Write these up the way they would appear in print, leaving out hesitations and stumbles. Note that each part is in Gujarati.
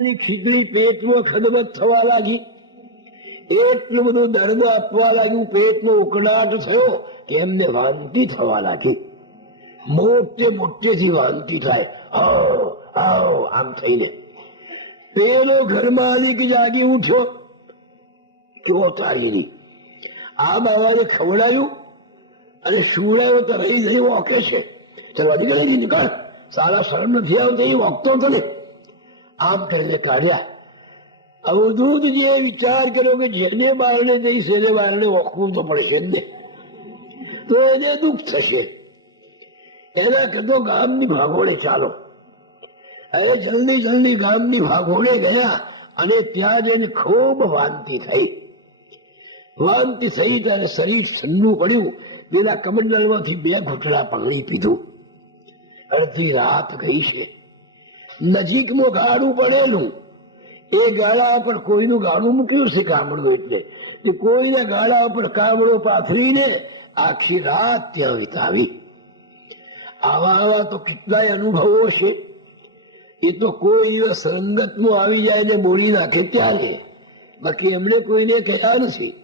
ખીચડી પેટમાં ખદબદ થવા લાગી, એટલું બધું દર્દ આપવા લાગ્યું, પેટનો ઉકળાટ થયો કે એમને વાંતિ થવા લાગી. મોટે મોટેથી વાંતિ થાય, આવ આવ આમ થઈને. પેલો ઘર માલિક જાગી ઉઠ્યો, કેવો તારીની આ બાવાને ખવડાયું અને સુવડાયો તો રહી જઈ વોકે છે. ચલો નીકળ, સારા શરમ નથી આવતી, વોકતો હતો ને. આમ કરીને કાઢ્યા. અવધૂતજીએ વિચાર કર્યો કે જેને બારણે જઈશ એને બારણે વખવું તો પડશે ને, તો એને દુઃખ થશે. એના કરતો ગામની ભાગોળે ચાલો. હવે જલ્દી જલ્દી ગામની ભાગોળે ગયા અને ત્યાં જઈને ખૂબ વાંતિ થઈ. વાંતિ થઈ ત્યારે શરીર ઠંડુ પડ્યું. પેલા કમંડલમાંથી 2 ઘૂંટડા પાણી પીધું. અડધી રાત ગઈ છે. નજીકમાં ગાડું પડેલું, એ ગાળા પર કોઈનું ગાડું મૂક્યું છે કામડું, એટલે કોઈના ગાળા ઉપર કામડો પાથરીને આખી રાત ત્યાં વિતાવી. આવા આવા તો કેટલાય અનુભવો છે. એ તો કોઈ દિવસ રંગતમાં આવી જાય ને બોલી નાખે ત્યારે, બાકી એમણે કોઈને કહ્યા નથી.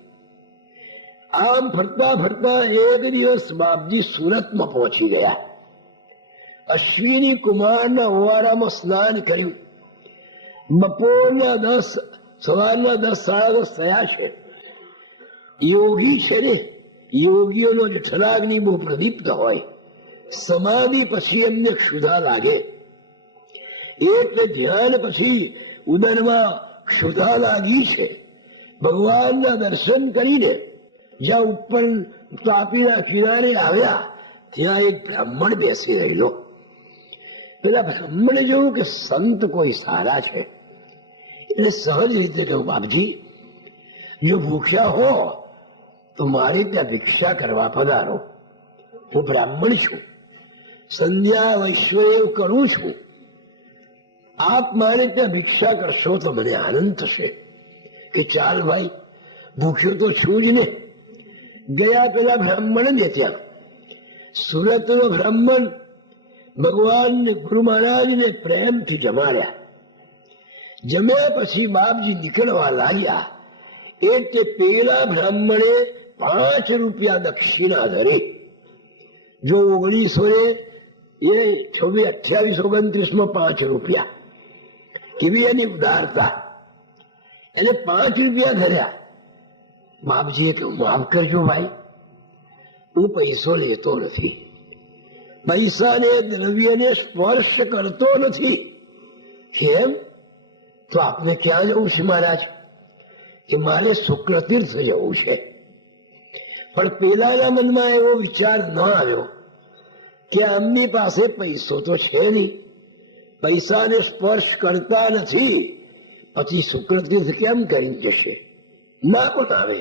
આમ ફરતા ફરતા એક દિવસ બાપજી સુરતમાં પહોંચી ગયા. અશ્વિની કુમારના ઓવારામાં સ્નાન કર્યું. બપોરના 10, સવારના 10, સાડા 10 થયા છે. યોગી છે ને, યોગીઓનો જઠરાગ્નિ બહુ પ્રદીપ્ત હોય. સમાધિ પછી એમને ક્ષુધા લાગે, એટલે ધ્યાન પછી ઉદરમાં ક્ષુધા લાગી છે. ભગવાનના દર્શન કરીને જ્યાં ઉપર તાપીના કિનારે આવ્યા, ત્યાં એક બ્રાહ્મણ બેસી રહેલો. પેલા બ્રાહ્મણે જોયું કે સંત કોઈ સારા છે, એટલે સહજ રીતે કહ્યું, બાપજી જો ભૂખ્યા હો તો મારે ત્યાં ભિક્ષા કરવા પધારો. હું બ્રાહ્મણ છું, સંધ્યા વૈશ્વદેવ કરું છું. આપ મારે ત્યાં ભિક્ષા કરશો તો મને આનંદ થશે. કે ચાલ ભાઈ, ભૂખ્યો તો છું જ ને. ગયા પેલા બ્રાહ્મણ ને ત્યાં. સુરતનો બ્રાહ્મણ ભગવાનને ગુરુ મહારાજને પ્રેમથી જમાડ્યા. જમ્યા પછી બાપજી નીકળવા લાગ્યા, એટલે પેલા બ્રાહ્મણે 5 રૂપિયા દક્ષિણા ધરી. જો 1928-29 5 રૂપિયા, કેવી એની ઉદારતા! એને 5 રૂપિયા ધર્યા. બાપજીએ કહ્યું, માફ કરજો ભાઈ, હું પૈસો લેતો નથી, પૈસાને દ્રવ્યને સ્પર્શ કરતો નથી. કેમ? તો આપને ક્યાં જવું છે મહારાજ? કે મારે શુક્લતીર્થ જવું છે. પણ પેલાના મનમાં એવો વિચાર ન આવ્યો કે આમની પાસે પૈસો તો છે નહીં, પૈસાને સ્પર્શ કરતા નથી, પછી શુક્લતીર્થ કેમ કરી જશે? ના પણ આવે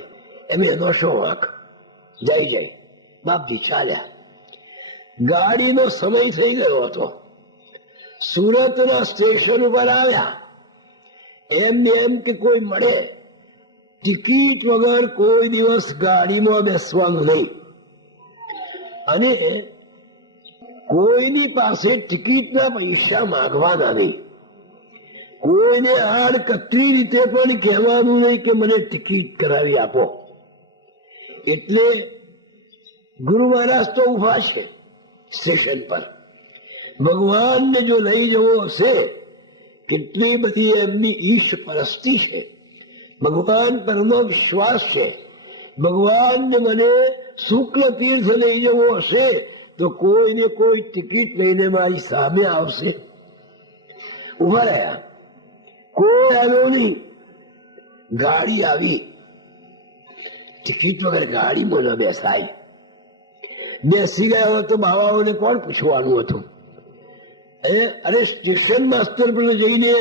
એમ એનો શો વાંક. જય બાપજી ચાલ્યા. ગાડીનો સમય થઈ ગયો હતો. સુરતના સ્ટેશન ઉપર આવ્યા. એમને એમ કે કોઈ મળે, ટિકિટ વગર કોઈ દિવસ ગાડીમાં બેસવાનું નહીં, અને કોઈની પાસે ટિકિટના પૈસા માંગવાના નહીં. કોઈને આડકતરી રીતે પણ કહેવાનું નહીં કે મને ટિકિટ કરાવી આપો. એટલે ગુરુ મહારાજ તો ઉભા છે સ્ટેશન પર. ભગવાનને જો લઈ જવો હશે, કેટલી બધી એમની ઈશ પરસ્તી છે, ભગવાન પરનો વિશ્વાસ છે. ભગવાનને મને શુક્લ તીર્થ લઈ જવો હશે તો કોઈને કોઈ ટિકિટ લઈને મારી સામે આવશે. ઉભા રહ્યા, કોઈ આવ્યો નહીં. ગાડી આવી. ટિકિટ વગર ગાડીમાં ન બેસાય. બેસી ગયા હોય તો બાવાઓને કોણ પૂછવાનું હતું? અરે સ્ટેશન માસ્ટર પર જઈને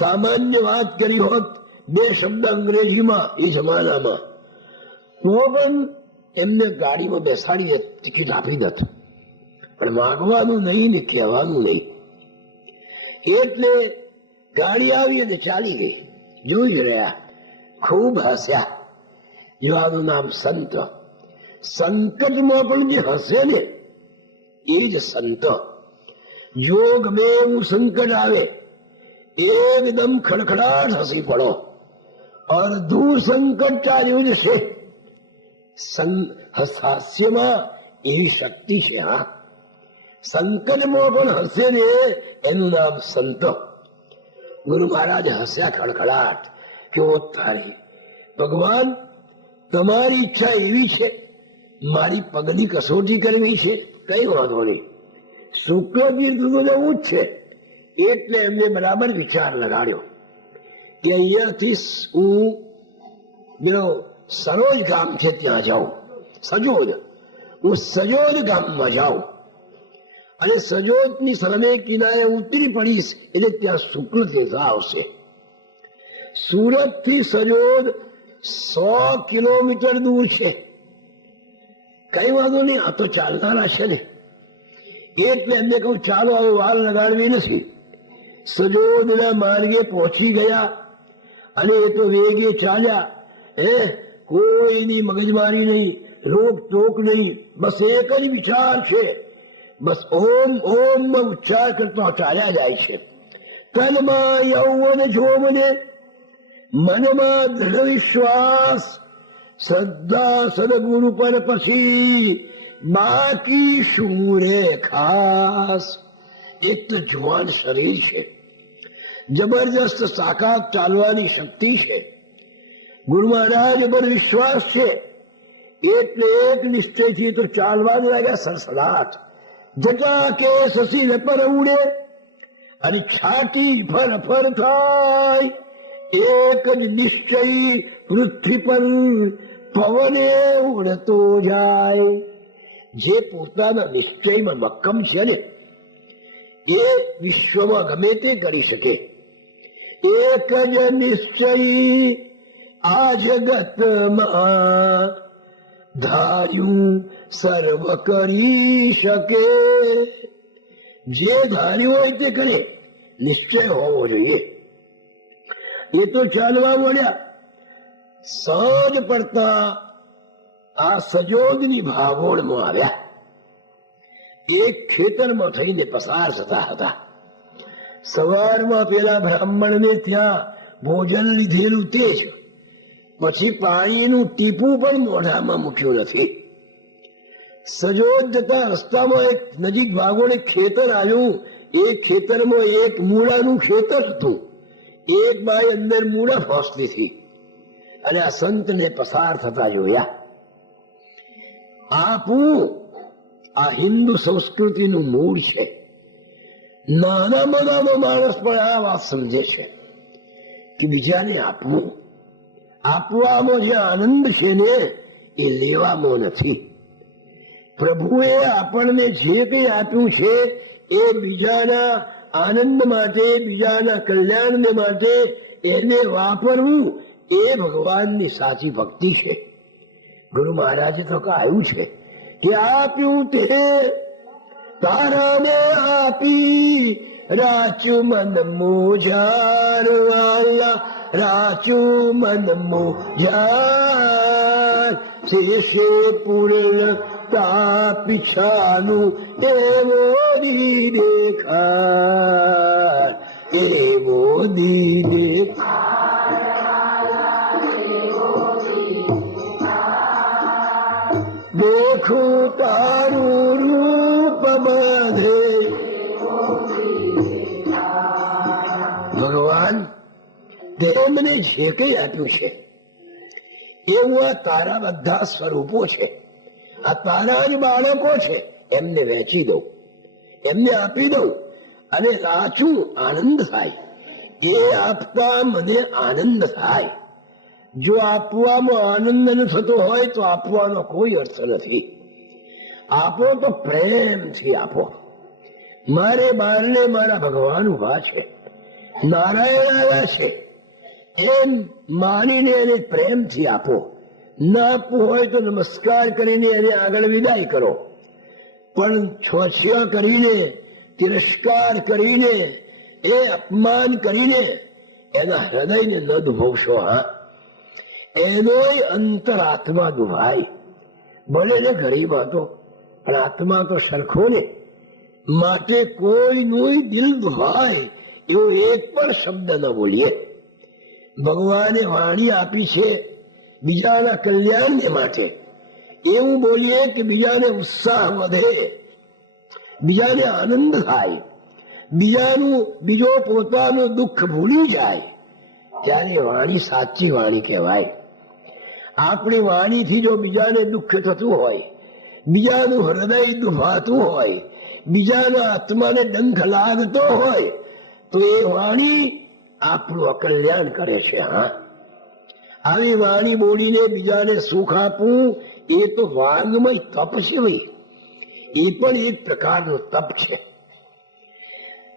સામાન્ય વાત કરી હોત, 2 શબ્દ અંગ્રેજીમાં, એ જમાનામાં, તો પણ એમને ગાડીમાં બેસાડીને ટિકિટ આપી દત. પણ માંગવાનું નહીં ને કહેવાનું નહીં. એટલે ગાડી આવી અને ચાલી ગઈ. જોઈ જ રહ્યા, ખૂબ હસ્યા. જેવાનું નામ સંત. સંકટમાં પણ જે હસે ને એ જ સંત. જો ગમે એવું સંકટ આવે એકદમ ખડખડાટ હસી પડો. અડધું સંકટ ચાલ્યું જશે. હાસ્યમાં એવી શક્તિ છે. હા, સંકટમાં પણ હસે ને એનું નામ સંત. ગુરુ મહારાજ હસ્યા ખડખડાટ કે ઓ તારી ભગવાન, તમારી ઈચ્છા એવી છે, મારી પગની કસોટી કરવી છે, કઈ વાંધો નહીં, શુક્લ તીર્થ તો જવું જ છે. એટલે એમને બરાબર વિચાર લગાડ્યો કે અહીંયાથી હું પેલો સરોજ ગામ છે ત્યાં જાઉં, સજોદ, હું સજોદ ગામમાં જાઉં અને સજોદની સામે કિનારે ઉતરી પડીશ એટલે ત્યાં શુક્લ તીર્થ આવશે. સુરત થી સજોદ 100 કિલોમીટર દૂર છે. કઈ વાંધો નહીં, આ તો ચાલનારા છે ને. એટલે એમને કહું ચાલો હવે વાર લગાડવી નથી. સજોદના માર્ગે પહોંચી ગયા અને એ તો વેગે ચાલ્યા. કોઈની મગજમારી નહીં, રોક ટોક નહીં, બસ એક જ વિચાર છે, બસ ઓમ ઓમ ઉચ્ચાર કરતા ચાલ્યા જાય છે. તનમાં યૌવન જોમને, મનમાં દૃઢ વિશ્વાસ, શ્રદ્ધા સદગુરુ પર પછી બાકી શું રે ખાસ. એક તો જુવાન શરીર છે, જબરજસ્ત તાકાત, ચાલવાની શક્તિ છે, ગુરુ મહારાજ પર વિશ્વાસ છે. એટલે એક નિશ્ચયથી તો ચાલવા જ લાગ્યા. સરસડાટ જટા કે સસી પર ઉડે અને છાતી ફર ફર થાય. એક જ નિશ્ચય પૃથ્વી પર પવને ઉડતો જાય. જે પોતાના નિશ્ચયમાં મક્કમ છે ને એ વિશ્વમાં ગમે તે કરી શકે. એક જ નિશ્ચય આ જગતમાં, ધાર્યું સર્વ કરી શકે. જે ધાર્યું હોય તે કરે, નિશ્ચય હોવો જોઈએ. એ તો ચાલવા મળ્યા. સહજ પડતા આ સજોદની ભાગોળમાં આવ્યા. એક ખેતરમાં થઈને પસાર થતા હતા. સવારમાં પેલા બ્રાહ્મણને ત્યાં ભોજન લીધેલું તે જ, પછી પાણીનું ટીપું પણ મોઢામાં મૂક્યું નથી. સજોદ જતા રસ્તામાં એક નજીક ભાગોળ એક ખેતર આવ્યું. એ ખેતરમાં એક મૂળાનું ખેતર હતું. એક બાઈ અંદર મૂળા ફોસતી હતી અને આ સંતને પસાર થતા જોયા. આપવું આ હિન્દુ સંસ્કૃતિનું મૂળ છે. નાનામાં નાનો માણસ પણ આ વાત સમજે છે કે બીજાને આપવું. આપવામાં જે આનંદ છે ને એ લેવામાં નથી. પ્રભુએ આપણને જે કંઈ આપ્યું છે એ બીજાના આનંદ માટે, બીજાના કલ્યાણને માટે એને વાપરવું એ ભગવાનની સાચી ભક્તિ છે. ગુરુ મહારાજે તો કહ્યું છે કે આપ્યું તે તારાને આપી, રાચું મન મોજાર વાયા, રાચું મન મોજાર. શેષે પૂર્ણ તા પીછાનું એવો દી દેખાર, એવો દી દેખાર. દેખું તારું રૂપ બધે. ભગવાન તેમને જે કઈ આપ્યું છે એવું આ તારા બધા સ્વરૂપો છે, આ તારા જ બાળકો છે, એમને વહેંચી દઉં, એમને આપી દઉં અને રાચું આનંદ થાય. એ આપતા મને આનંદ થાય. જો આપવામાં આનંદ ન થતો હોય તો આપવાનો કોઈ અર્થ નથી. આપો તો પ્રેમથી આપો. મારે બારને મારા ભગવાન ઉભા છે, નારાયણ આવ્યા છે, એમ માનીને એને પ્રેમથી આપો. ના આપવું હોય તો નમસ્કાર કરીને એને આગળ વિદાય કરો. પણ છોછિયા કરીને, તિરસ્કાર કરીને, એ અપમાન કરીને એના હૃદયને ન દુભવશો. હા, એનોય અંતરાત્મા દુભાય. ભલે ને ગરીબ હતો પણ આત્મા તો સરખો ને. માટે કોઈનું દિલ દુભાય એવો એક પણ શબ્દ ન બોલીએ. ભગવાને વાણી આપી છે બીજાના કલ્યાણને માટે. એવું બોલીએ કે બીજાને ઉત્સાહ વધે, બીજાને આનંદ થાય, બીજો પોતાનું દુઃખ ભૂલી જાય, ત્યારે વાણી સાચી વાણી કહેવાય. આપણી વાણીથી જો બીજાને દુઃખ થતું હોય, બીજાનું હૃદય દુભાતું હોય, બીજાના આત્માને ડંખ લાગતો હોય, તો એ વાણી આપણું અકલ્યાણ કરે છે. હા, આવી વાણી બોલીને બીજાને સુખ આપવું એ તો વાંગમય તપ છે ભાઈ. એ પણ એક પ્રકારનું તપ છે.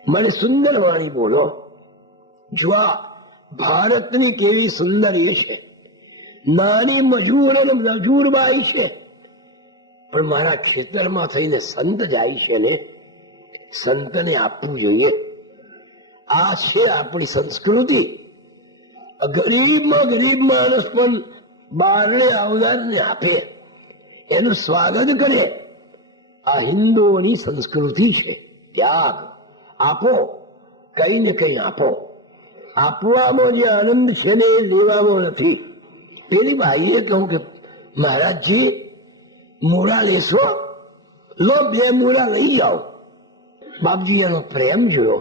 મને સુંદર વાણી બોલો. જો આ ભારતની કેવી સુંદર એ છે. નાની મજૂર અને મજૂરબાઈ છે, પણ મારા ખેતરમાં થઈને સંત જાય છે ને, સંતને આપવું જોઈએ. આ છે આપણી સંસ્કૃતિ. ગરીબમાં ગરીબ માણસ પણ બારણે આવનારને આપે, એનું સ્વાગત કરે. આ હિન્દુઓની સંસ્કૃતિ છે. ત્યાગ આપો, કઈ ને કઈ આપો. આપવામાં જે આનંદ છે ને એ લેવામાં નથી. પેલી ભાઈએ કહું કે મહારાજજી મૂળા લેશો? લો 2 મૂળા લઈ જાઓ. બાપજી એનો પ્રેમ જોયો.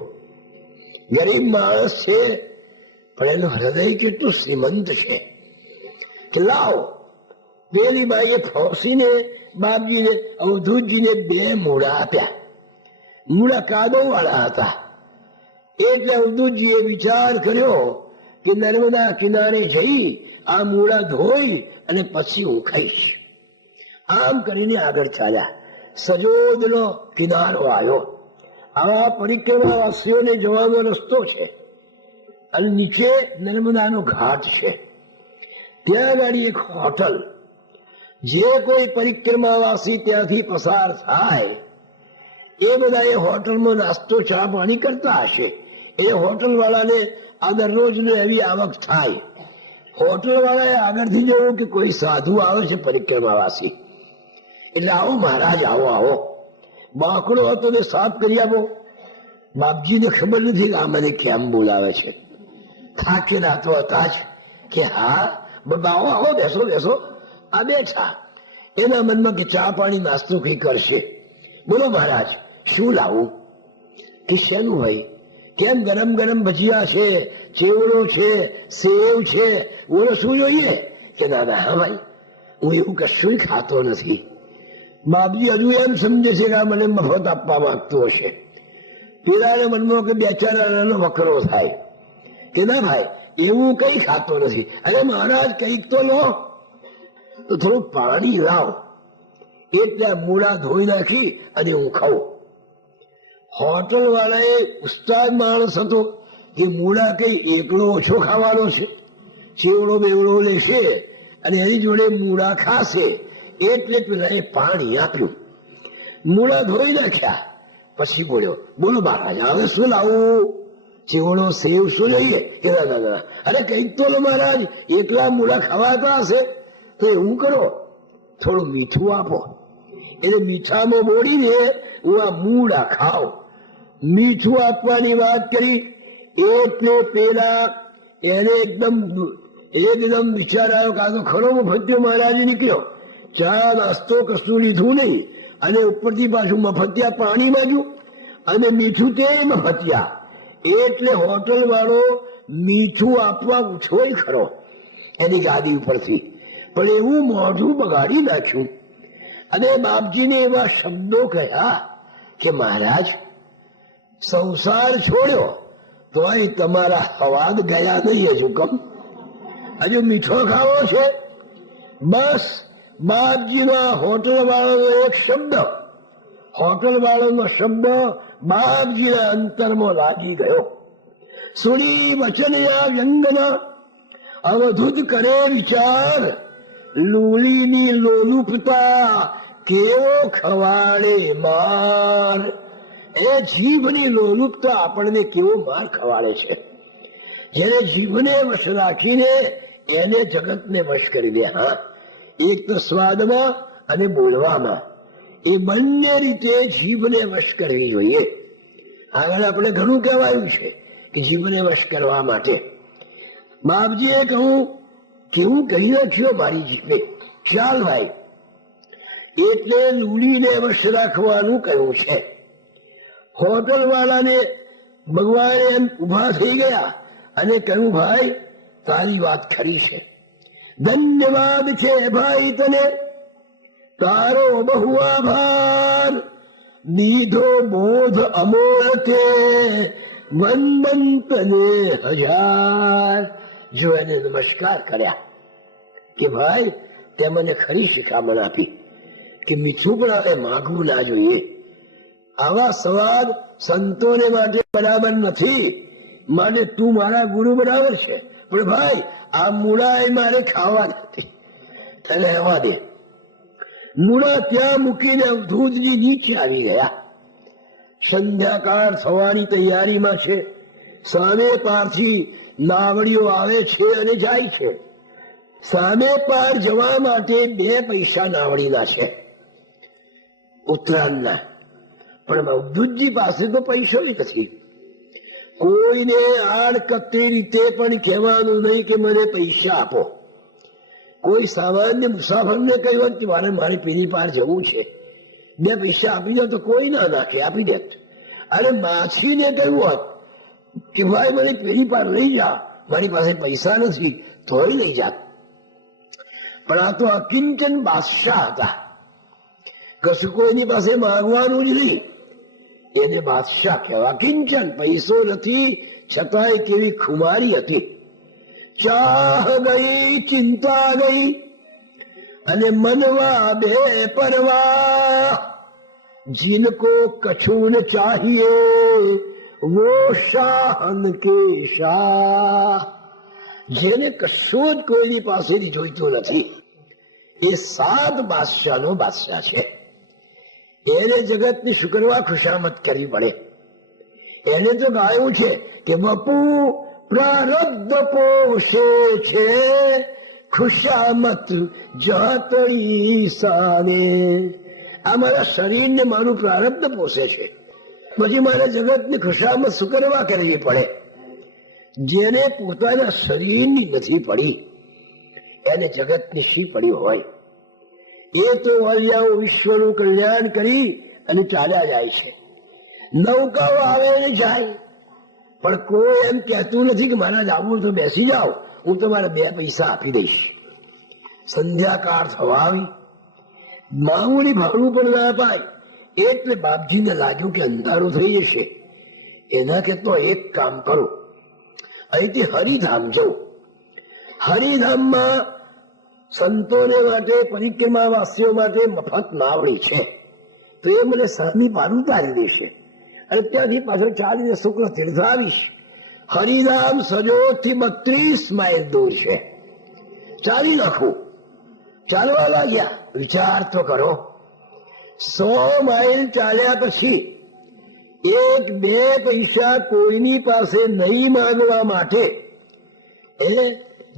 ગરીબ માણસ છે પણ એનું હૃદય કેટલું શ્રીમંત છે કે લાવો. પેલી બાઈએ ફોસીને બાપજીને અવધૂતજીને 2 મૂળા આપ્યા. મૂળા કાદો વાળા હતા. એટલે અવધૂતજીએ વિચાર કર્યો કે નર્મદા કિનારે જઈ આ મૂળા ધોઈ અને પછી હું ખાઈશ. આમ કરીને આગળ ચાલ્યા. સજોદનો કિનારો આવ્યો. આ પરિક્રમાવાસીઓને જવાનો રસ્તો છે અને નીચે નર્મદાનો ઘાટ છે. ત્યાં આગળ એક હોટલ. જે કોઈ પરિક્રમાવાસી ત્યાંથી પસાર થાય એ બધા એ હોટલમાં નાસ્તો ચા પાણી કરતા હશે. એ હોટલ વાળાને આ દરરોજ એવી આવક થાય. હોટલ વાળાએ આગળથી જોયું કે કોઈ સાધુ આવે છે પરિક્રમાવાસી, એટલે આવો મહારાજ, આવો આવો. બાંકડો હતો ને સાફ કરી આપો. બાપજીને ખબર નથી કે આ મને કેમ બોલાવે છે. થાકેલા તો હતા જ કે હા બાબા આવો આવો, બેસો બેસો. આ બેઠા. એના મનમાં કે ચા પાણી નાસ્તો કઈ કરશે. બોલો મહારાજ શું લાવું? કે શેનું ભાઈ? કેમ ગરમ ગરમ ભજીયા છે, ચેવડો છે, સેવ છે, બોલો શું જોઈએ? કે ના ના હા ભાઈ, હું એવું કશું ખાતો નથી. બાપજી હજુ એમ સમજે છે કે આ મને મફત આપવા માંગતો હશે. પેલાને મનમાં કે 2-4 આનાનો વકરો થાય કે ના ભાઈ એવું કઈ ખાતો નથી. અરે મહારાજ કઈક તો લો. તો થોડું પાણી લાવ. એટલે મૂળા ધોઈ નાખી અને હું ખાઉં. હોટલ વાળાએ ઉસ્તાદ માણસ હતો કે મૂળા કઈ એકલો ઓછો ખાવાનો છે, ચેવડો બેવડો લેશે અને એની જોડે મૂળા ખાશે. એટલે પેલા એ પાણી આપ્યું. મૂળા ધોઈ નાખ્યા. પછી બોલ્યો બોલો મહારાજ હવે શું લાવું? ચેવડો સેવ શું જોઈએ? કે ના ના ના, અરે કઈક તો લો મહારાજ, એકલા મૂળા ખવાતા હશે તો એવું કરો થોડું મીઠું આપો. એટલે મીઠામાં બોડીને હું આ મૂળા ખાવ. મીઠું આપવાની વાત કરી એટલે પેલા એને એકદમ વિચાર આવ્યો કે આ તો ખરો મફતિયો મહારાજ નીકળ્યો. ચા નાસ્તો કશું લીધું નહીં અને ઉપરથી પાછું મફતિયા પાણી માંગ્યું અને મીઠું તે મફતિયા. એટલે હોટલ વાળો મીઠું આપવા ઉછોય ખરો એની ગાદી ઉપરથી, પણ એવું મોઢું બગાડી નાખ્યું. અને બાપજીને એવા શબ્દો કહ્યા કે મહારાજ સંસાર છોડ્યો તોય તમારા હવાદ ગયા નહીં હજુ કમ, હજુ મીઠો ખાવો છે. બસ બાપજીના હોટલ વાળાનો એક શબ્દ, હોટલ વાળાનો શબ્દ બાપજીના અંતરમાં લાગી ગયો. સુણી વચનયા વ્યંગના અવધૂત કરે વિચાર, લૂલીની લોલુપતા કેવો ખવાડે માર. એ જીભની લોલુપતા આપણને કેવો માર ખવાડે છે. જેને જીભને વશ રાખીને એને જગતને વશ કરી દે. હા, એક તો સ્વાદમાં અને બોલવામાં, એ બંને રીતે જીભને વશ કરવી જોઈએ. આગળ આપણે ઘણું કહેવાયું છે કે જીવને વશ કરવા માટે. બાપજીએ કહું કેવું કહી નાખ્યો મારી જીભે, ચાલ ભાઈ. એટલે લૂલીને વશ રાખવાનું કહ્યું છે. હોટલ વાળાને ભગવાન એમ ઉભા થઈ ગયા અને કહ્યું, ભાઈ તારી વાત ખરી છે, ધન્યવાદ છે ભાઈ તને, તારો બહુ આભાર, દીધો બોધ અમોલ તે, વંદન તને હજાર. જો એને નમસ્કાર કર્યા કે ભાઈ તે મને ખરી શિખામણ આપી કે મીઠું પણ હવે માગવું ના જોઈએ. આવા સ્વાદ સંતોને માટે બરાબર નથી, માટે તું મારા ગુરુ બરાબર છે, પણ ભાઈ આ મૂળા મારે ખાવા નથી, તને રહેવા દે. મૂળા ત્યાં મૂકીને અવધૂતજી નીચે આવી ગયા. સંધ્યાકાળ થવાની તૈયારીમાં છે. સામે પારથી નાવડીઓ આવે છે અને જાય છે. સામે પાર જવા માટે 2 પૈસા નાવડીના છે ઉત્તરાયણના, પણ અવધૂતજી પાસે તો પૈસો નથી. કોઈને આડકતરી રીતે પણ કહેવાનું નહીં કે મને પૈસા આપો. કોઈ સામાન્ય મુસાફરને કહ્યું કે મારે પેલી પાર જવું છે, 2 પૈસા આપી દો, તો કોઈ ના નાખે, આપી દે. અરે માછીને કહ્યું હોત કે ભાઈ મને પેલી પાર લઈ જા, મારી પાસે પૈસા નથી, તોય લઈ જાત. પણ આ તો અકિંચન બાદશાહ હતા, કશું કોઈની પાસે માંગવાનું જ નહીં, એને બાદશાહ કહેવા. કિંચન પૈસો નથી છતાંય કેવી ખુમારી હતી. ચાહ ગઈ ચિંતા ગઈ અને મનવા બે પરવા, जिनको कछू न चाहिए वो શાહન કે શાહ. જેને કશું જ કોઈની પાસેથી જોઈતું નથી એ 7 બાદશાહનો બાદશાહ છે. એને જગતની શુક્રવા ખુશામત કરવી પડે. એને તો ગાયું છે કે બપુ પ્રારબ્ધ પોષે છે, ખુશામત જાતડી સાને. આ મારા શરીરને મારું પ્રારબ્ધ પોષે છે, પછી મારે જગતની ખુશામત શુક્રવા કરવી પડે. જેને પોતાના શરીરની નથી પડી એને જગતની શી પડી હોય? એ તો અલ્યાઓ વિશ્વનું કલ્યાણ કરી અને ચાલ્યા જાય છે. નૌકાઓ આવે અને જાય, પણ કોઈ એમ કહેતું નથી કે મારા જાવું તો બેસી જાઓ, હું તમારે 2 પૈસા આપી દઈશ. સંધ્યાકાળ થવા આવી, મામૂલી ભાડું પણ ના અપાય. એટલે બાપજીને લાગ્યું કે અંધારું થઈ જશે, એના કે તો એક કામ કરો, અહીંથી હરિધામ જવું. હરિધામમાં સંતોને માટે, પરિક્રમાવાસીઓ માટે મફત નાવડી છે, તો એ મને સામી પાર ઉતારી દેશે અને ત્યાંથી પાછળ ચાલીને શુક્લ તીર્થ આવીશ. હરિધામ સજોથી 32 માઇલ દૂર છે, ચાલી નાખું. ચાલવા લાગ્યા. વિચાર તો કરો, 100 માઇલ ચાલ્યા પછી 1-2 પૈસા કોઈની પાસે નહીં માંગવા માટે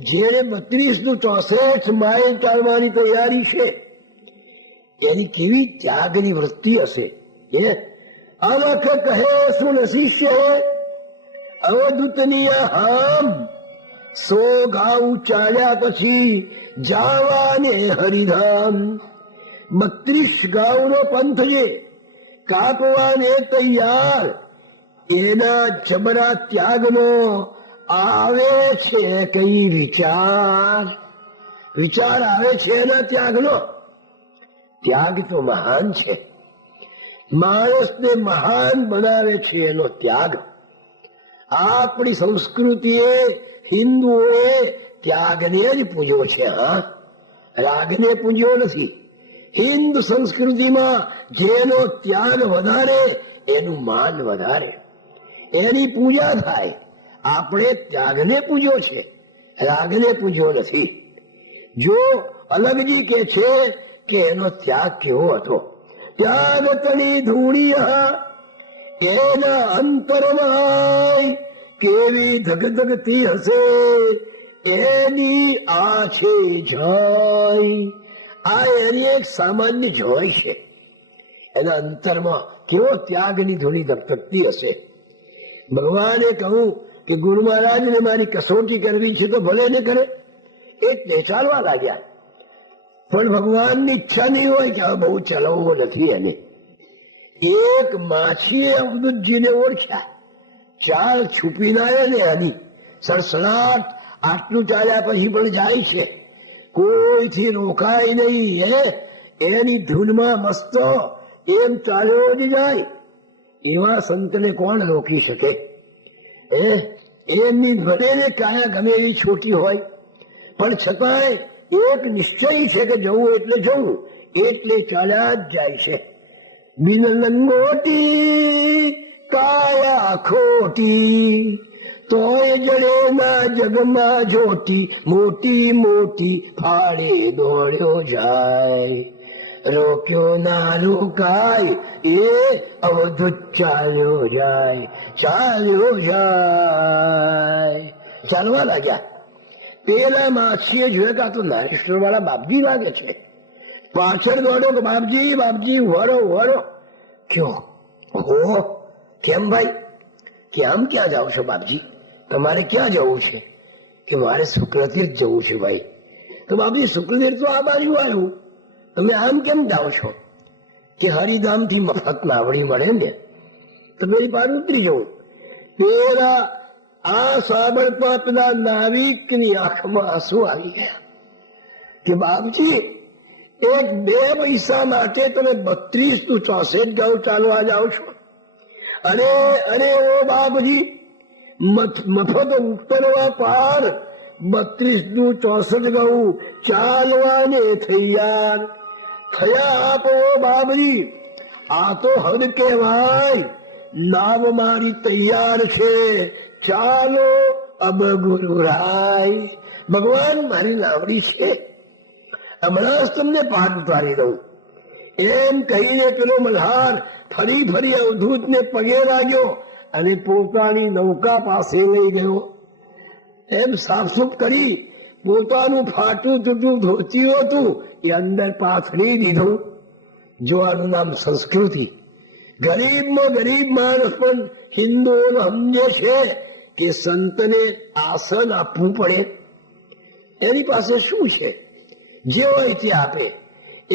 જેને 32 માઇલ ચાલવાની તૈયારી છે, એની કેવી ત્યાગની વૃત્તિ હશે. અલખ કહે સુન શિષ્ય અવધૂતની હામ, 100 ગાઉ ચાલ્યા પછી જાવાને હરિધામ. 32 ગાઉનો પંથ છે, કાપવાને તૈયાર. એના જબરા ત્યાગનો આવે છે કઈ વિચાર? વિચાર આવે છે એના ત્યાગનો. ત્યાગ તો મહાન છે, માણસને મહાન બનાવે છે એનો ત્યાગ. આપણી સંસ્કૃતિએ, હિન્દુઓએ ત્યાગને જ પૂજ્યો છે, હા, રાગને પૂજ્યો નથી. હિન્દુ સંસ્કૃતિમાં જેનો ત્યાગ વધારે એનું માન વધારે, એની પૂજા થાય. આપણે ત્યાગને પૂજ્યો છે, રાગને પૂજ્યો નથી. જો અલગજી કે છે કે એનો ત્યાગ કેવો હતો, ત્યાગ તણી ધૂણી એના અંતરમાં કેવી ધગધગતી હશે, એની આ છે જોય. આ એની એક સામાન્ય જોય છે. એના અંતરમાં કેવો ત્યાગની ધૂણી ધગધગતી હશે. ભગવાને કહું કે ગુરુ મહારાજને મારી કસોટી કરવી છે તો ભલે ને કરે, એટલે ચાલવા લાગ્યા. પણ ભગવાનની ઈચ્છા નહીં હોય કે બહુ ચલાવવો નથી એને. એક માછીએ અવધૂતજીને ઓળખ્યા, ચાલ છુપીને આવ્યા ને આની સડસડાટ આટલું ચાલ્યા પછી પણ જાય છે, કોઈથી રોકાય નહીં. એની ધૂનમાં મસ્ત એમ ચાલ્યો જ જાય. એવા સંતને કોણ રોકી શકે? એમની ભલે ને કાયા ગમે એવી છોટી હોય, પણ છતાંય એક નિશ્ચય છે કે જવું એટલે જવું, એટલે ચાલ્યા જ જાય છે. બિન લંગોટી કાયા ખોટી, તોય જડે ના જગમાં જોટી, મોટી મોટી ફાળે દોડ્યો જાય. રોક્યો ના રોકાય, એ અવધૂત ચાલ્યો જાય, ચાલ્યો જાય. ચાલવા લાગ્યા. પેલા માછીએ જોયા કે આ તો નારેશ્વર વાળા બાપજી લાગે છે. પાછળ દોડ્યો કે બાપજી બાપજી વરો વરો. ક્યો? હો કેમ ભાઈ? કે આમ ક્યાં જાઓ છો બાપજી? તમારે ક્યાં જવું છે? કે મારે શુક્લતીર્થ જવું છે ભાઈ. તો બાપજી શુક્લતીર્થ તો આ બાજુ આવ્યું, તમે આમ કેમ જાઓ છો? કે હરિધામ થી મફત નાવડી મળે ને, તો પેલી પાર ઉતરી જવું. પેલા આ સાંભળતા પેલા નાવિક ની આંખમાં આંસુ આવી ગયા કે બાપજી એક 2 પૈસા માટે તમે 32 નું 64 ગાઉ ચાલવા જાઓ છો, અને અને ઓ બાપજી મફત ઉતરવા પાર 32 નું 64 ગાઉ ચાલવાને તૈયાર થયા આપ. ઓ બાપજી આ તો હદ કહેવાય. નાવ મારી તૈયાર છે, ચાલો અબ ગુરુ રાય. ભગવાન મારી નાવડી છે, હમણાં જ તમને પાર ઉતારી દઉં. એમ કહીને પેલો મલ્હાર ફરી ફરી અવધૂત ને પગે લાગ્યો અને પોતાની નૌકા પાસે લઈ ગયો. એમ સાફસૂફ કરી પોતાનું ફાટું તૂટું ધોતી હતું એ અંદર પાથરી દીધું. જો આનું નામ સંસ્કૃતિ. ગરીબમાં ગરીબ માણસ પણ હિન્દુઓ સમજે છે કે સંતને આસન આપવું પડે. એની પાસે શું છે? જે હોય તે આપે.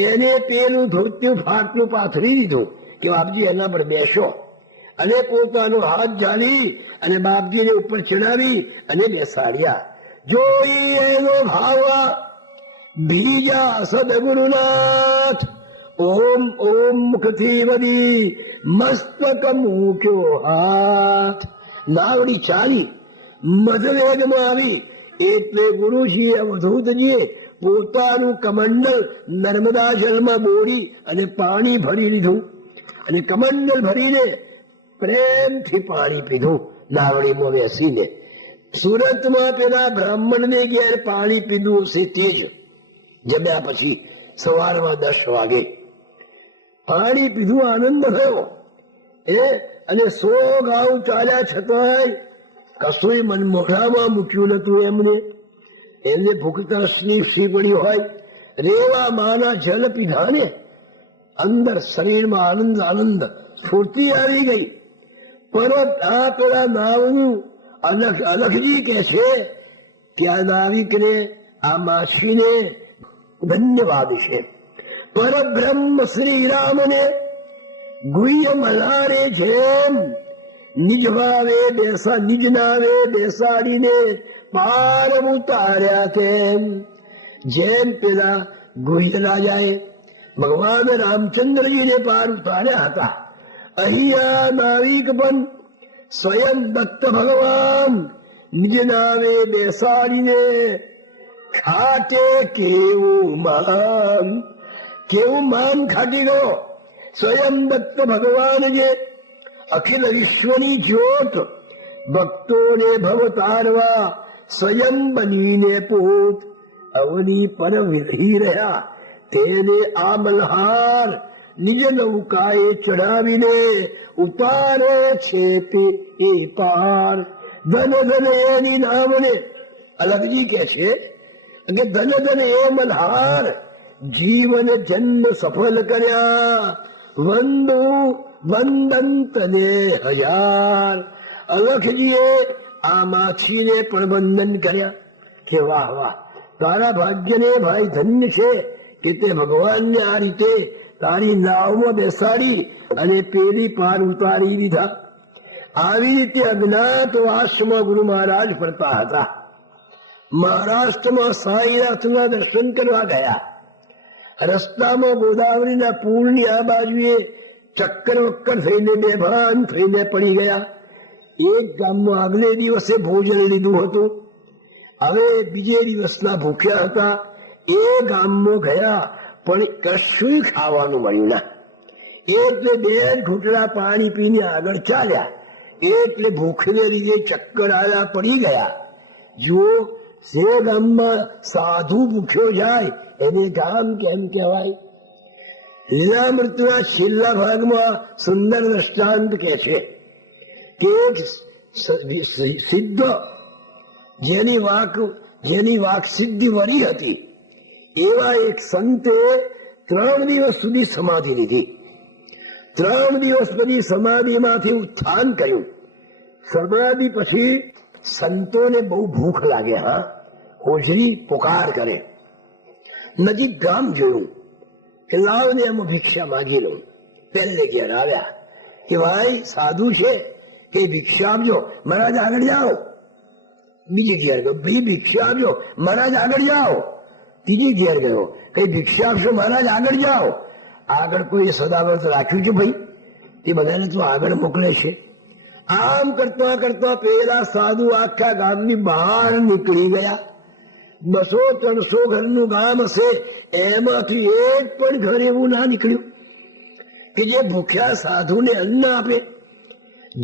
એને પેલું ધોત્યું ફાટલું પાથરી દીધું કે બાપજી એના પર બેસો, અને પોતાનો હાથ ઝાલી અને બાપજીને ઉપર ચડાવી અને બેસાડ્યા. જોઈ એનો ભાવા બીજા સદગુરુનાથ. ઓમ ઓમ મુખથી વળી મસ્તક મૂક્યો હાથ. નાવડી ચાલી મધવેગમાં આવી એટલે ગુરુજીએ અવધૂતજીએ પોતાનું કમંડલ નર્મદા જલમાં બોળી અને પાણી ભરી લીધું, અને કમંડલ ભરીને પ્રેમથી પાણી પીધું નાવડીમાં બેસીને. સુરતમાં પેલા બ્રાહ્મણને ઘેર પાણી પીધું હશે તે જ. જમ્યા પછી સવારમાં 10 વાગે પાણી પીધું, આનંદ થયો. અને 100 ગાઉ ચાલ્યા છતાંય કશું મન મોઢામાં મૂક્યું નતું એમને. એમને ભૂખતા સ્લીપસી પડી હોય, રેવા માના જલ પીધા ને અંદર શરીરમાં આનંદ આનંદ સ્ફૂર્તિ આવી ગઈ. પરત આ પેલા નાવનું અલખજી કે છે કે આ નાવિકને આ માછીને ધન્યવાદ છે. પરબ્રહ્મ શ્રી રામને ગુહ્ય મલ્હારે જેમ નિજ ભાવે નિજ નાવે બેસાડીને પાર ઉતાર્યા તેમ, જેમ પેલા ગુહ્ય રાજાએ ભગવાન રામચંદ્રજીને પાર ઉતાર્યા હતા, અહીંયા નાવિક પણ સ્વયં દત્ત ભગવાન નિજ નાવે બેસાડીને ખાટે કેવું માન ખાટી ગયો. સ્વયં દત્ત ભગવાન જે અખિલ વિશ્વની જ્યોત ભક્તોને ભવ તારવા સ્વયં બનીને પોત અવની પર વિરહી રહ્યા, તેને આ મલ્હાર નિજ નૌકાએ ચડાવીને ઉતારે છે એ પાર. ધન ધન એની નામને અલગજી કે છે કે ધન ધન એ મલ્હાર જીવન જન્મ સફળ કર્યા. વંદંત ને હજાર. અલખજીએ આ માછીને પણ વંદન કર્યા કે વાહ વાહ, તારા ભાગ્યને ભાઈ ધન્ય છે કે તે ભગવાનને આ રીતે તારી નાવમાં બેસાડી અને પેલી પાર ઉતારી દીધા. આવી રીતે અજ્ઞાતવાસમાં ગુરુ મહારાજ ફરતા હતા. મહારાષ્ટ્રમાં સાંઈનાથના દર્શન કરવા ગયા. રસ્તામાં ગોદાવરીના પુલની આ બાજુએ ચક્કર વક્કર થઈને બેભાન થઈને પડી ગયા. એક ગામમાં આગલે દિવસે ભોજન લીધું હતું, હવે બીજે દિવસના ભૂખ્યા હતા. એ ગામમાં ગયા પણ કશું ખાવાનું મળ્યું ના. એટલે 2 ઘૂંટડા પાણી પીને આગળ ચાલ્યા. એટલે ભૂખને લીધે ચક્કર આવ્યા, પડી ગયા. જુઓ, જે ગામમાં સાધુ ભૂખ્યો જાય એને ગામ કેમ કહેવાય? લીલામૃતના છેલ્લા ભાગમાં સુંદર દ્રષ્ટાંત કે છે કે એક સિદ્ધ જેની વાક સિદ્ધિ વરી હતી એવા એક સંતે 3 દિવસ સુધી સમાધિ લીધી. 3 દિવસ પછી સમાધિમાંથી ઉત્થાન કર્યું. સમાધિ પછી સંતોને બહુ ભૂખ લાગે. હા, હોજરી પુકાર કરે. નજીક ગામ જોયું કે લાવને એમાં ભિક્ષા માગી લઉં. પહેલે ઘેર આવ્યા કે ભાઈ સાધુ છે કે ભિક્ષા આપજો, મહારાજ આગળ જાઓ. બીજી ઘેર ગયો, ભાઈ ભિક્ષા આપજો, મહારાજ આગળ જાઓ. ત્રીજી ઘેર ગયો, કઈ ભિક્ષા આપશો, મહારાજ આગળ જાઓ. આગળ કોઈ સદાવ્રત રાખ્યું છે ભાઈ? તે બધાને તો આગળ મોકલે છે. આમ કરતા કરતા પેલા સાધુ આખા ગામની બહાર નીકળી ગયા. 200-300 ઘરનું ગામ હશે, એમાંથી એક પણ ઘર એવું ના નીકળ્યું કે જે ભૂખ્યા સાધુને અન્ન આપે.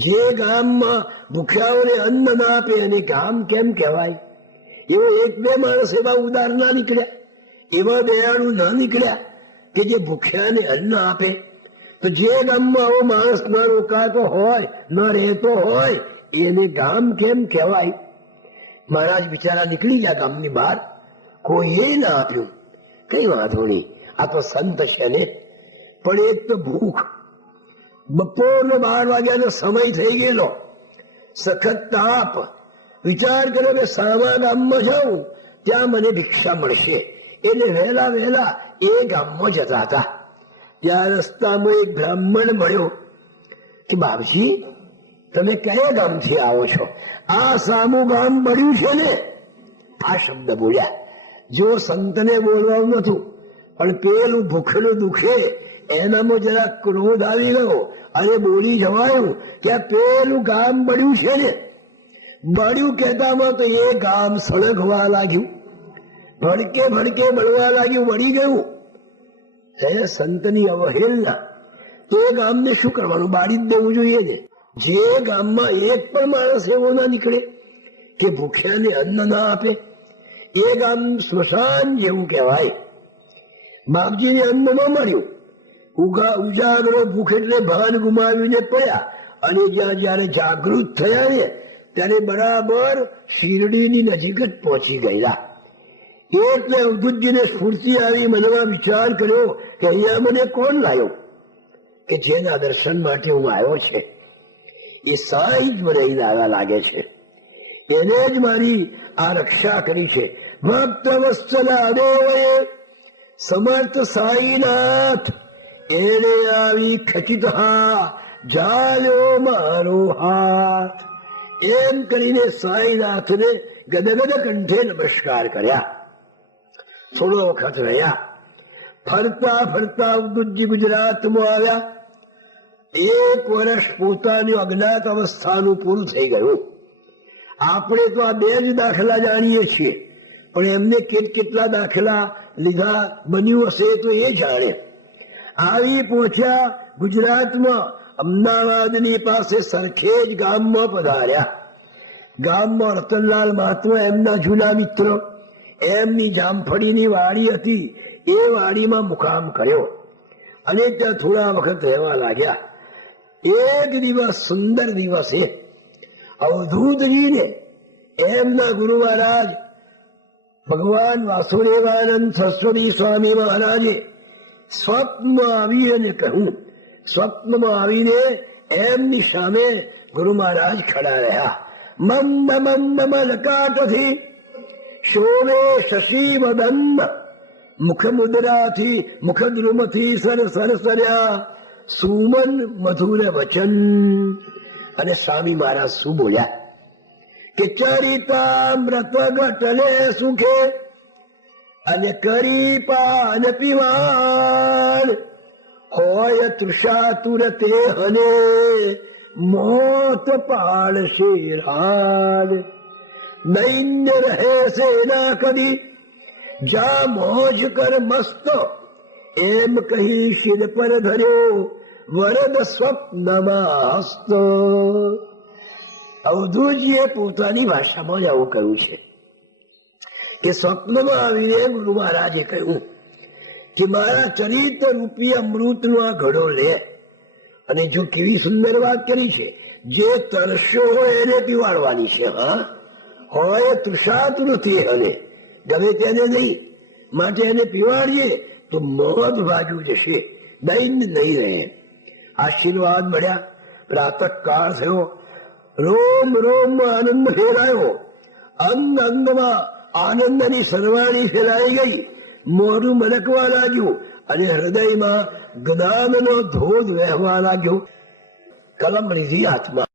જે ગામમાં ભૂખ્યાઓને અન્ન ના આપે અને ગામ કેમ કહેવાય? એવો 1-2 માણસ એવા ઉદાર ના નીકળ્યા, એવા દયાળુ ના નીકળ્યા કે જે ભૂખ્યાને અન્ન આપે. તો જે ગામમાં આવો માણસ ન રોકાતો હોય, ન રહેતો હોય, એને ગામ કેમ કહેવાય? મહારાજ બિચારા નીકળી ગયા ગામની બહાર, કોઈએ ના આપ્યું. કઈ વાંધો નહીં, આ તો સંત છે ને. પણ એક તો ભૂખ. બપોરનો 12 વાગ્યાનો સમય થઈ ગયેલો, સખત તાપ. વિચાર કર્યો કે સામા ગામમાં જાઉં, ત્યાં મને ભિક્ષા મળશે. એટલે વહેલા એ ગામમાં જતા હતા. ત્યાં રસ્તામાં એક બ્રાહ્મણ મળ્યો કે બાપજી, તમે કયા ગામથી આવો છો? આ સામું ગામ મળ્યું છે ને? આ શબ્દ બોલ્યા. જો સંતને બોલવાનું નતું, પણ પેલું ભૂખનું દુખે એનામાં જરા ક્રોધ આવી ગયો અને બોલી જવાયું કે આ પેલું ગામ મળ્યું છે ને. મળ્યું કહેતામાં તો એ ગામ સળગવા લાગ્યું, ભડકે બળવા લાગ્યું, વળી ગયું. સંતની અવહેલના. તો એ ગામને શું કરવાનું? બાળી જ દેવું જોઈએ ને. જે ગામમાં એક પણ માણસ એવો ના નીકળે કે ભૂખ્યાને અન્ન ના આપે, એ ગામ સ્મશાન જેવું કહેવાય. બાપજીને અન્ન ન મળ્યું, ઉજાગરો ભૂખ એટલે ભાન ગુમાવીને પડ્યા. અને જયારે જાગૃત થયા ને ત્યારે બરાબર શિરડીની નજીક જ પહોંચી ગયેલા. એટલે અવધૂતજીને સ્ફૂર્તિ આવી, મનમાં વિચાર કર્યો કે અહીંયા મને કોણ લાવ્યો કે જેના દર્શન માટે હું આવ્યો છે? એ સાઈ જ મને લાવ્યા લાગે છે. એને જ મારી આ રક્ષા કરી છે. ભક્ત વત્સલા દેવયે સમર્થ સાઈનાથ, એને આવી ખચિત જાલ્યો મારો હાથ. એમ કરીને સાઈનાથને ગદગદ કંઠે નમસ્કાર કર્યા. થોડો વખત રહ્યા. ફરતા અવધૂતજી ગુજરાતમાં આવ્યા. 1 વર્ષ પોતાની અજ્ઞાત અવસ્થાનું પૂરું થઈ ગયું. આપણે તો આ 2 જ દાખલા જાણીએ છીએ, પણ એમને કેટલા દાખલા લીધા બન્યું હશે તો એ જાણે. આવી પહોંચ્યા ગુજરાતમાં. અમદાવાદની પાસે સરખેજ ગામમાં પધાર્યા. ગામમાં રતનલાલ મહાત્મા એમના જૂના મિત્રો, એમની જામફળીની વાડી હતી, એ વાડીમાં મુકામ કર્યો અને ત્યાં થોડા વખત રહેવા લાગ્યા. એક દિવસ, સુંદર દિવસે અવધૂતજીને એમના ગુરુ મહારાજ ભગવાન વાસુદેવાનંદ સરસ્વતી સ્વામી મહારાજે સ્વપ્નમાં આવીને કહ્યું. સ્વપ્નમાં આવીને એમની સામે ગુરુ મહારાજ ખડા રહ્યા. મંદ મંદ મલકાટથી શોભે શશી વદન, મુખ મુદ્રાથી મુખદ્રુમથી સર સરસર્યા સુમન મધુર વચન. અને સ્વામી મહારાજ શું બોલ્યા કે ચરિતામૃત ઘટલે સુખે અને કરી પાન પીવાન, હોય તૃષાતુર તે હને મોત પાળશે રાન. દૈન્ય રહે સેના કદી જા મોજ કર મસ્ત, એમ કહી શિર પર ધર્યો વરદ સ્વપ્નમાં હસ્ત. અવધૂતજીએ પોતાની ભાષામાં જ આવું કહ્યું છે કે સ્વપ્નમાં આવીને ગુરુ મહારાજે કહ્યું કે મારા ચરિત્ર રૂપી અમૃતનો આ ઘડો લે. અને જો કેવી સુંદર વાત કરી છે, જે તરસ્યો હોય એને પીવાડવાની છે. હા, હોય તૃષાતું નથી અને ગમે તેને નહીં, માટે એને પીવાડીએ તો મોત ભાગ્યું જશે, દૈન્ય નહીં રહે. આશીર્વાદ મળ્યા. પ્રાતઃ કાળ થયો, રોમ રોમ આનંદ ફેલાયો, અંગ અંગમાં આનંદની સરવાણી ફેલાઈ ગઈ. મોઢું મલકવા લાગ્યું અને હૃદયમાં જ્ઞાનનો ધોધ વહેવા લાગ્યો. કલમ લીધી હાથમાં.